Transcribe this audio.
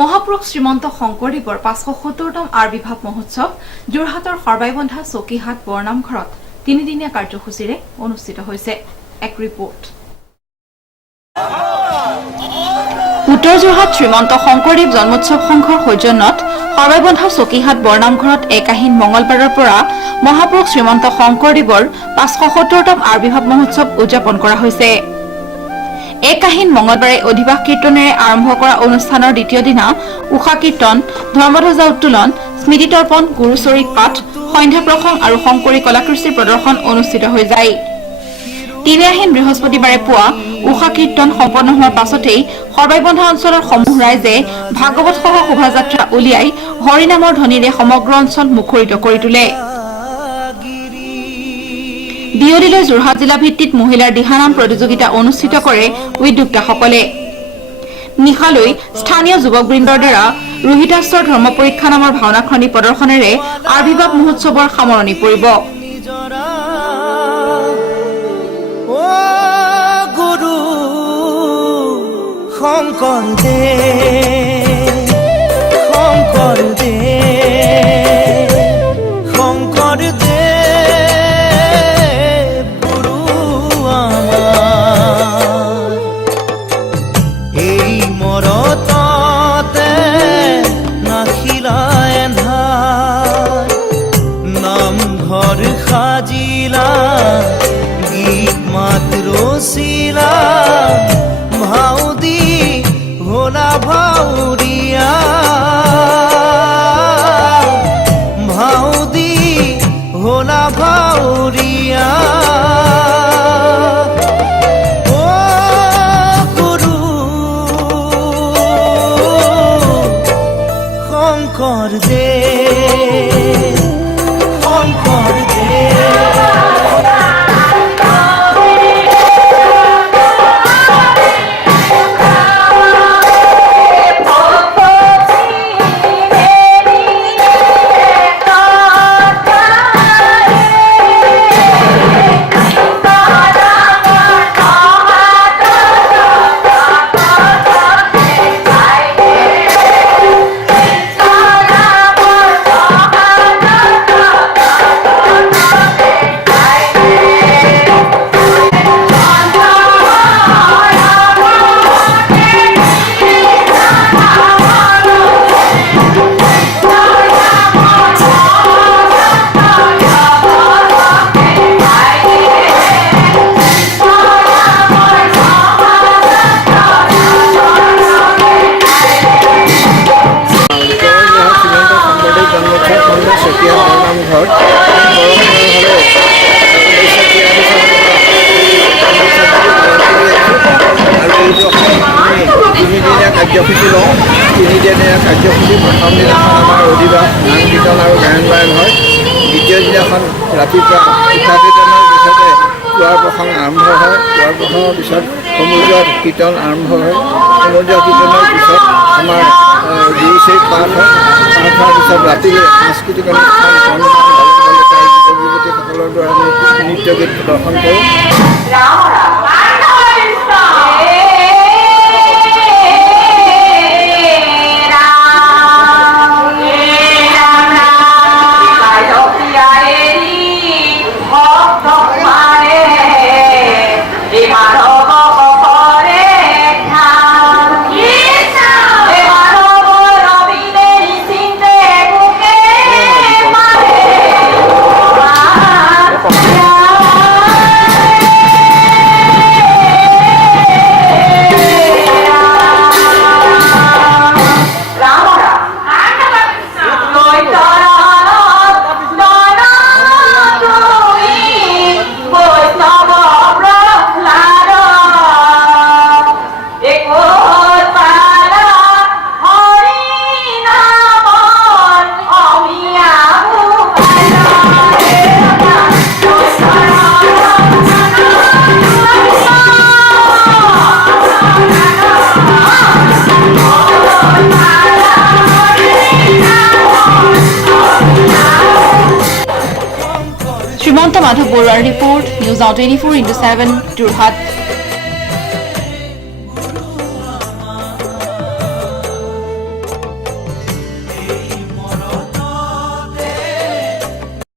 মহাপুৰুষ শ্ৰীমন্ত শংকৰদেৱৰ ৫৭০তম আবিৰ্ভাৱ মহোৎসৱ যোৰহাটৰ সৰ্বাইবন্ধা চকীহাট বৰনামঘৰত তিনিদিনীয়া কাৰ্যসূচীৰে অনুষ্ঠিত হৈছে। এক ৰিপৰ্ট। উত্তৰ যোৰহাট শ্ৰীমন্ত শংকৰদেৱ জন্মোৎসৱ সংঘৰ সৌজন্যত সৰ্বাইবন্ধা চকীহাট বৰনামঘৰত একাহীন মঙলবাৰৰ পৰা মহাপুৰুষ শ্ৰীমন্ত শংকৰদেৱৰ ৫৭০তম আবিৰ্ভাৱ মহোৎসৱ উদযাপন কৰা হৈছে। একাহীন মঙলবাৰে অধিবাস কীৰ্তনেৰে আৰম্ভ কৰা অনুষ্ঠানৰ দ্বিতীয় দিনা উষা কীৰ্তন, ধৰ্মধ্বজা উত্তোলন, স্মৃতিতৰ্পণ, গুৰুচৰিত পাঠ, সন্ধ্যা প্ৰসংগ আৰু শংকৰী কলাকৃষ্টিৰ প্ৰদৰ্শন অনুষ্ঠিত হৈ যায়। তিনিআহীন বৃহস্পতিবাৰে পুৱা উষা কীৰ্তন সম্পন্ন হোৱাৰ পাছতেই সৰ্বাইবন্ধা অঞ্চলৰ সমূহ ৰাইজে ভাগৱতসহ শোভাযাত্ৰা উলিয়াই হৰিনামৰ ধ্বনিৰে সমগ্ৰ অঞ্চল মুখৰিত কৰি তোলে। বিয়লিলৈ যোৰহাট জিলা ভিত্তিত মহিলাৰ দিহানাম প্ৰতিযোগিতা অনুষ্ঠিত কৰে উদ্যোক্তাসকলে। নিশালৈ স্থানীয় যুৱকবৃন্দৰ দ্বাৰা ৰোহিতাস্তৰ ধৰ্ম পৰীক্ষা নামৰ ভাওনাখনি প্ৰদৰ্শনেৰে আবিৰ্ভাৱ মহোৎসৱৰ সামৰণি পৰিব। সাজিলা গীত মাত ৰচিলা ভাউদি ভোলা ভাউৰিয়া ভাউদি ভোলা ভাউৰিয়া ও গুৰু শংকৰ কাৰ্যসূচী লওঁ। তিনিদিনীয়া কাৰ্যসূচী প্ৰথম দিনাখন আমাৰ অধিবাস নাম কীৰ্তন আৰু গায়ন বায়ন হয়। দ্বিতীয় দিনাখন ৰাতিপুৱা উষা কীৰ্তনৰ পিছতে পুৱাৰ প্ৰসংগ আৰম্ভ হয়। পুৱাৰ প্ৰসংগৰ পিছত সমুদ্ৰ কীৰ্তন আৰম্ভ হয়। সমুদ্ৰ কীৰ্তনৰ পিছত আমাৰ গুৰুচৰিত পাঠ হয়। পাঠ হোৱাৰ পিছত ৰাতিলৈ সাংস্কৃতিক অনুষ্ঠান যুৱতীসকলৰ দ্বাৰা আমি নৃত্য গীত প্ৰদৰ্শন কৰোঁ। শ্ৰীমন্ত মাধৱ বৰুৱাৰ ৰিপৰ্ট, নিউজ 24/7 যোৰহাট।